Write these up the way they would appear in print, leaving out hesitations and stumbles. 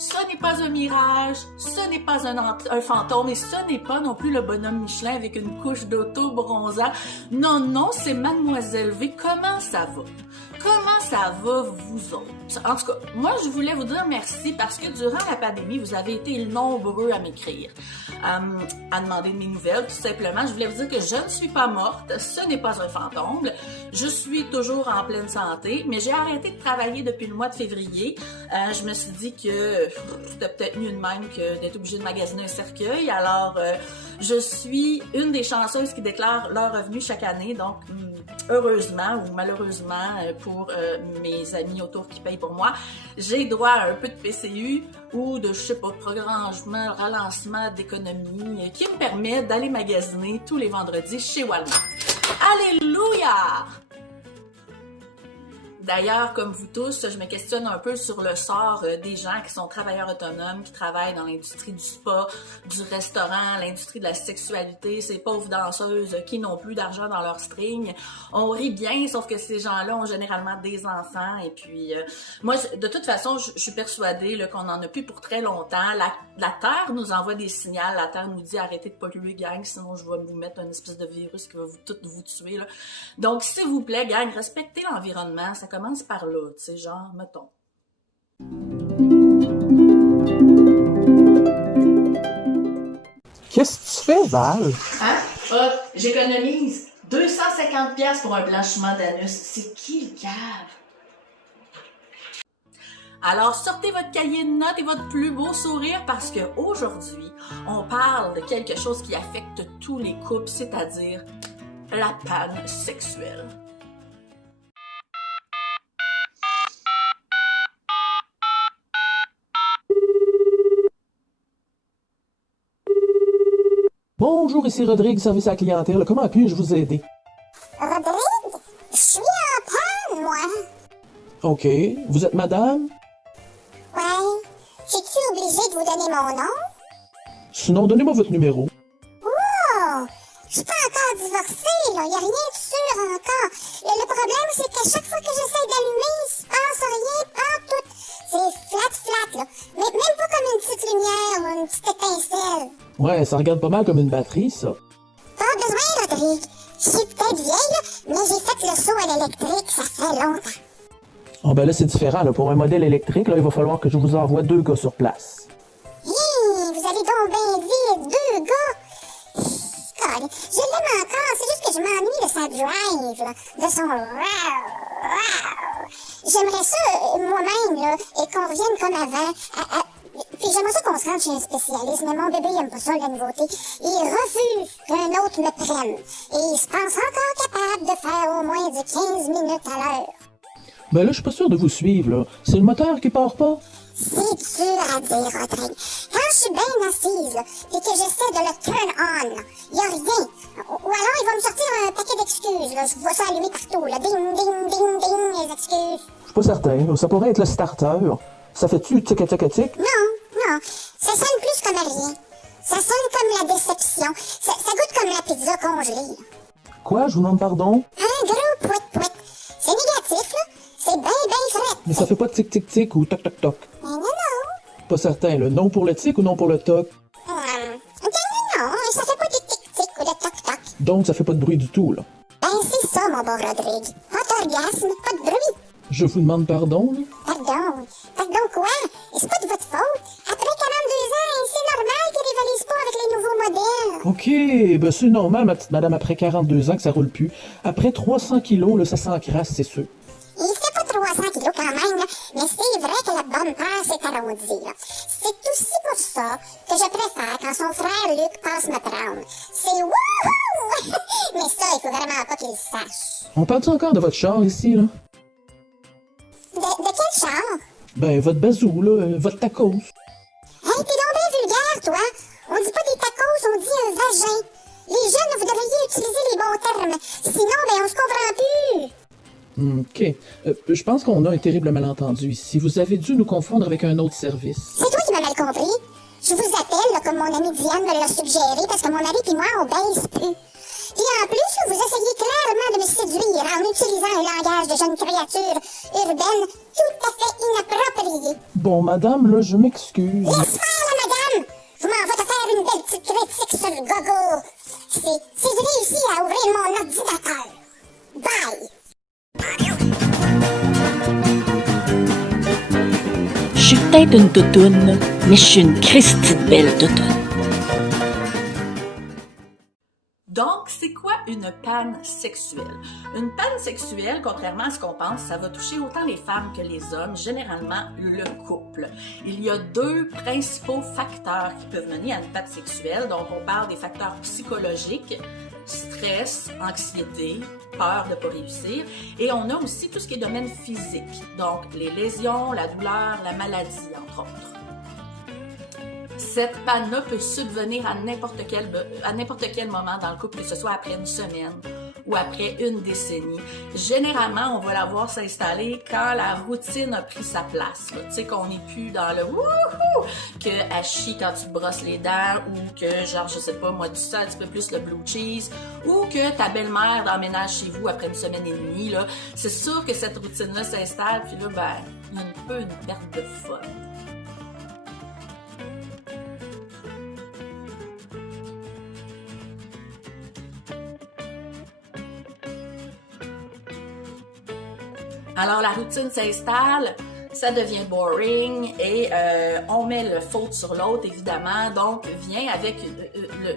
Ce n'est pas un mirage, ce n'est pas un fantôme et ce n'est pas non plus le bonhomme Michelin avec une couche d'auto-bronzant. Non, non, c'est Mademoiselle V. Comment ça va? Comment ça va, vous autres? En tout cas, moi, je voulais vous dire merci parce que durant la pandémie, vous avez été nombreux à m'écrire, à demander de mes nouvelles, tout simplement. Je voulais vous dire que je ne suis pas morte, ce n'est pas un fantôme. Je suis toujours en pleine santé, mais j'ai arrêté de travailler depuis le mois de février. Je me suis dit que c'était peut-être mieux de même que d'être obligée de magasiner un cercueil. Alors, je suis une des chanceuses qui déclarent leur revenu chaque année, donc heureusement ou malheureusement pour mes amis autour qui payent pour moi, j'ai droit à un peu de PCU ou de, je sais pas, de programmement, relancement d'économie qui me permet d'aller magasiner tous les vendredis chez Walmart. Alléluia! D'ailleurs, comme vous tous, je me questionne un peu sur le sort des gens qui sont travailleurs autonomes, qui travaillent dans l'industrie du spa, du restaurant, l'industrie de la sexualité, ces pauvres danseuses qui n'ont plus d'argent dans leur string. On rit bien, sauf que ces gens-là ont généralement des enfants. Et puis, moi, de toute façon, je suis persuadée qu'on n'en a plus pour très longtemps. La Terre nous envoie des signaux. La Terre nous dit arrêtez de polluer, gang, sinon je vais vous mettre une espèce de virus qui va vous tuer. Là. Donc, s'il vous plaît, gang, respectez l'environnement. Ça commence par là, tu sais, genre, mettons. Qu'est-ce que tu fais, Val? Hein? J'économise 250$ pour un blanchiment d'anus. C'est qui le cave? Alors, sortez votre cahier de notes et votre plus beau sourire parce qu'aujourd'hui, on parle de quelque chose qui affecte tous les couples, c'est-à-dire la panne sexuelle. Bonjour, ici Rodrigue, service à la clientèle. Comment puis-je vous aider? Rodrigue, je suis en panne, moi. OK. Vous êtes madame? Ouais. Suis-tu obligée de vous donner mon nom? Sinon, donnez-moi votre numéro. Oh! Je suis pas encore divorcée, là. Y a rien de sûr encore. Le problème, c'est qu'à chaque fois que j'essaie d'allumer, il se passe rien, pas tout. C'est flat, là. Mais même pas comme une petite lumière ou une petite étincelle. Ouais, ça regarde pas mal comme une batterie, ça. Pas besoin, Rodrigue. Je suis peut-être vieille, là, mais j'ai fait le saut à l'électrique, ça fait longtemps. Oh, ben là, c'est différent, là. Pour un modèle électrique, là, il va falloir que je vous envoie 2 gars sur place. Vous allez donc bien vite, 2 gars. Je l'aime encore, c'est juste que je m'ennuie de sa drive, là, de son J'aimerais ça, moi-même, là, et qu'on revienne comme avant. Puis j'aimerais ça qu'on se rende chez un spécialiste, mais mon bébé, il aime pas ça, la nouveauté. Il refuse qu'un autre me prenne. Et il se pense encore capable de faire au moins du 15 minutes à l'heure. Ben là, je suis pas sûr de vous suivre, là. C'est le moteur qui part pas? C'est dur à dire, Rodrigue. Quand je suis bien assise, là, et que j'essaie de le turn on, là, y a rien. Ou alors, il va me sortir un paquet d'excuses, là. Je vois ça allumer partout, là. Ding, ding, ding, ding, les excuses. Je suis pas certain, là. Ça pourrait être le starter. Ça fait-tu tic-tic-tic? Non. Ça sonne plus comme rien. Ça sonne comme la déception. Ça goûte comme la pizza congelée. Quoi? Je vous demande pardon? Un gros pouet-pouet. C'est négatif, là. C'est bien frais. Mais ça fait pas tic-tic-tic ou toc-toc-toc. Mais non. Pas certain, là. Non pour le tic ou non pour le toc? Non, ça fait pas de tic-tic ou de toc-toc. Donc, ça fait pas de bruit du tout, là. Ben, c'est ça, mon bon Rodrigue. Pas d'orgasme, pas de bruit. Je vous demande pardon, là? Pardon quoi? Et c'est pas de votre faute. Après 42 ans, c'est normal qu'ils rivalisent pas avec les nouveaux modèles. OK, ben c'est normal, ma petite madame, après 42 ans que ça roule plus. Après 300 kilos, là, ça s'encrasse, c'est sûr. Il fait pas 300 kilos quand même, là, mais c'est vrai que la bumper s'est arrondie, là. C'est aussi pour ça que je préfère quand son frère Luc passe me prendre. C'est wouhou! Mais ça, il faut vraiment pas qu'il le sache. On parle encore de votre char ici, là? De quel char? Ben, votre bazou, là, votre tacos. Hey, t'es donc bien vulgaire, toi. On dit pas des tacos, on dit un vagin. Les jeunes, vous devriez utiliser les bons termes. Sinon, ben, on se comprend plus. OK. Je pense qu'on a un terrible malentendu ici. Vous avez dû nous confondre avec un autre service. C'est toi qui m'as mal compris. Je vous appelle, là, comme mon amie Diane me l'a suggéré, parce que mon mari et moi, on baisse plus. Puis en plus, là, vous essayez clairement de me séduire en utilisant un langage de jeune créature urbaine tout à fait inapproprié. Bon, madame, là, je m'excuse. Laisse faire, là, madame! Je m'en vais te faire une belle petite critique sur le gogo. Si je réussis à ouvrir mon ordinateur. Bye! Je suis peut-être une toutoune, mais je suis une Christie de belle toutoune. Donc, c'est quoi une panne sexuelle? Une panne sexuelle, contrairement à ce qu'on pense, ça va toucher autant les femmes que les hommes, généralement le couple. Il y a deux principaux facteurs qui peuvent mener à une panne sexuelle. Donc, on parle des facteurs psychologiques, stress, anxiété, peur de ne pas réussir. Et on a aussi tout ce qui est domaine physique. Donc, les lésions, la douleur, la maladie, entre autres. Cette panne-là peut subvenir à n'importe quel moment dans le couple, que ce soit après une semaine ou après une décennie. Généralement, on va la voir s'installer quand la routine a pris sa place. Tu sais, qu'on n'est plus dans le wouhou, qu'elle chie quand tu te brosses les dents, ou que, genre, je sais pas, moi, tu sens un petit peu plus le blue cheese, ou que ta belle-mère emménage chez vous après une semaine et demie, là. C'est sûr que cette routine-là s'installe, puis là, ben, il y a un peu une perte de fun. Alors, la routine s'installe, ça devient boring et on met le faute sur l'autre, évidemment. Donc, vient avec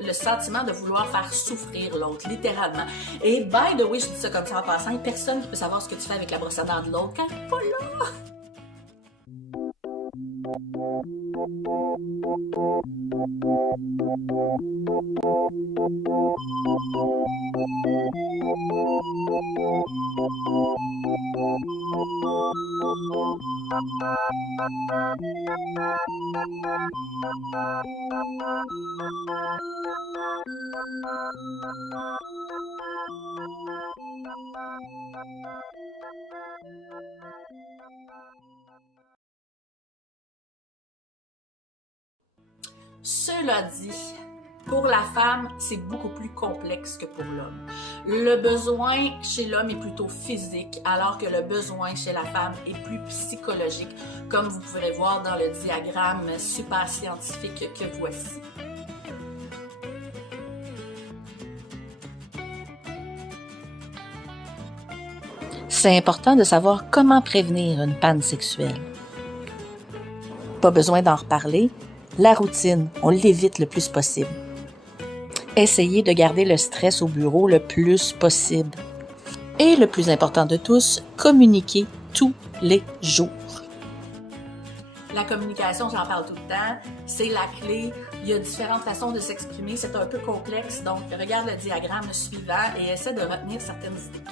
le sentiment de vouloir faire souffrir l'autre, littéralement. Et by the way, je dis ça comme ça en passant, personne qui peut savoir ce que tu fais avec la brosse à dents de l'autre quand t'es pas là. Cela dit, pour la femme, c'est beaucoup plus complexe que pour l'homme. Le besoin chez l'homme est plutôt physique, alors que le besoin chez la femme est plus psychologique, comme vous pourrez voir dans le diagramme super scientifique que voici. C'est important de savoir comment prévenir une panne sexuelle. Pas besoin d'en reparler. La routine, on l'évite le plus possible. Essayez de garder le stress au bureau le plus possible. Et le plus important de tous, communiquez tous les jours. La communication, j'en parle tout le temps, c'est la clé. Il y a différentes façons de s'exprimer, c'est un peu complexe, donc regarde le diagramme suivant et essaie de retenir certaines idées.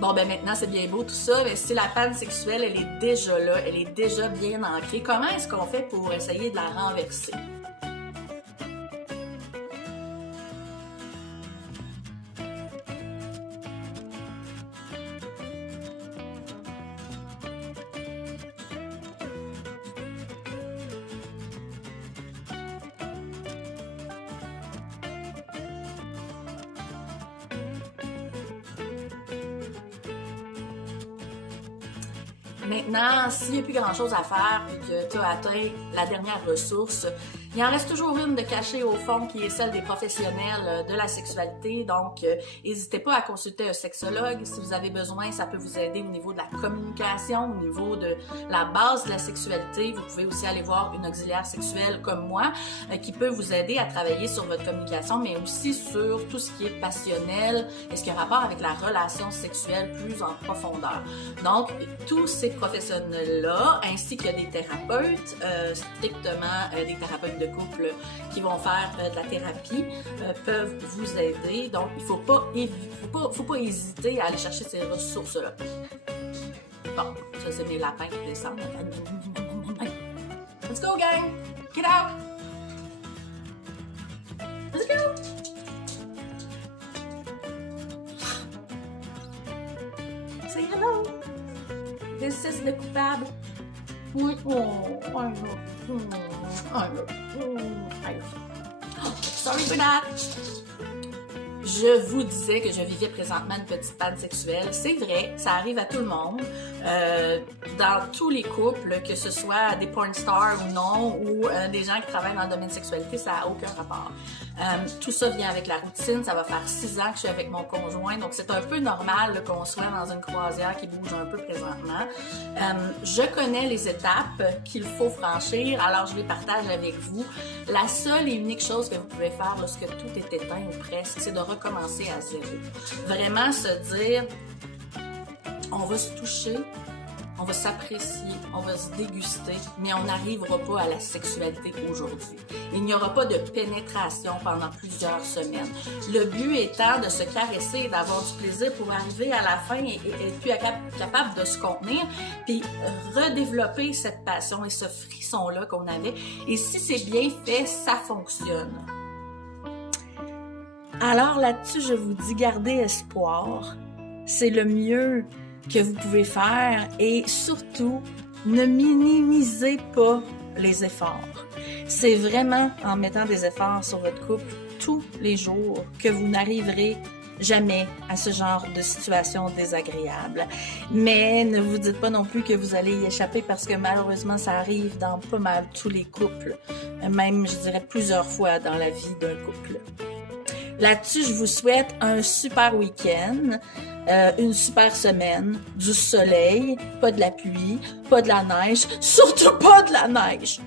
Bon, ben maintenant, c'est bien beau tout ça, mais si la panne sexuelle, elle est déjà là, elle est déjà bien ancrée, comment est-ce qu'on fait pour essayer de la renverser? Maintenant, s'il n'y a plus grand-chose à faire et que tu as atteint la dernière ressource, il en reste toujours une de cachée au fond qui est celle des professionnels de la sexualité. Donc, n'hésitez pas à consulter un sexologue. Si vous avez besoin, ça peut vous aider au niveau de la communication, au niveau de la base de la sexualité. Vous pouvez aussi aller voir une auxiliaire sexuelle comme moi qui peut vous aider à travailler sur votre communication, mais aussi sur tout ce qui est passionnel et ce qui a rapport avec la relation sexuelle plus en profondeur. Donc, tous ces professionnels-là, ainsi qu'il y a des thérapeutes, strictement des thérapeutes de couple qui vont faire de la thérapie, peuvent vous aider. Donc, il faut pas hésiter à aller chercher ces ressources-là. Bon, ça c'est mes lapins qui descendent. Let's go, gang! Get out! Let's go! Say hello! This is le coupable. Oui, oh, I love, I love, I love. Oh, sorry for that. Je vous disais que je vivais présentement une petite panne sexuelle. C'est vrai, ça arrive à tout le monde. Dans tous les couples, que ce soit des porn stars ou non, ou des gens qui travaillent dans le domaine de sexualité, ça n'a aucun rapport. Tout ça vient avec la routine. Ça va faire 6 ans que je suis avec mon conjoint, donc c'est un peu normal là, qu'on soit dans une croisière qui bouge un peu présentement. Je connais les étapes qu'il faut franchir, alors je les partage avec vous. La seule et unique chose que vous pouvez faire lorsque tout est éteint ou presque, c'est de recommencer à zéro. Vraiment se dire, on va se toucher, on va s'apprécier, on va se déguster, mais on n'arrivera pas à la sexualité aujourd'hui. Il n'y aura pas de pénétration pendant plusieurs semaines. Le but étant de se caresser et d'avoir du plaisir pour arriver à la fin et être plus capable de se contenir, puis redévelopper cette passion et ce frisson-là qu'on avait. Et si c'est bien fait, ça fonctionne. Alors là-dessus, je vous dis, gardez espoir. C'est le mieux que vous pouvez faire et surtout, ne minimisez pas les efforts. C'est vraiment en mettant des efforts sur votre couple tous les jours que vous n'arriverez jamais à ce genre de situation désagréable. Mais ne vous dites pas non plus que vous allez y échapper parce que malheureusement, ça arrive dans pas mal tous les couples, même, je dirais, plusieurs fois dans la vie d'un couple. Là-dessus, je vous souhaite un super week-end, une super semaine, du soleil, pas de la pluie, pas de la neige, surtout pas de la neige.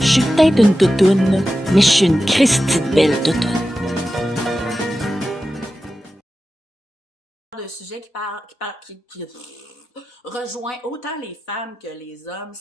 Je suis peut-être une toutoune, mais je suis une Christie de belle toutoune. Un sujet qui rejoint autant les femmes que les hommes.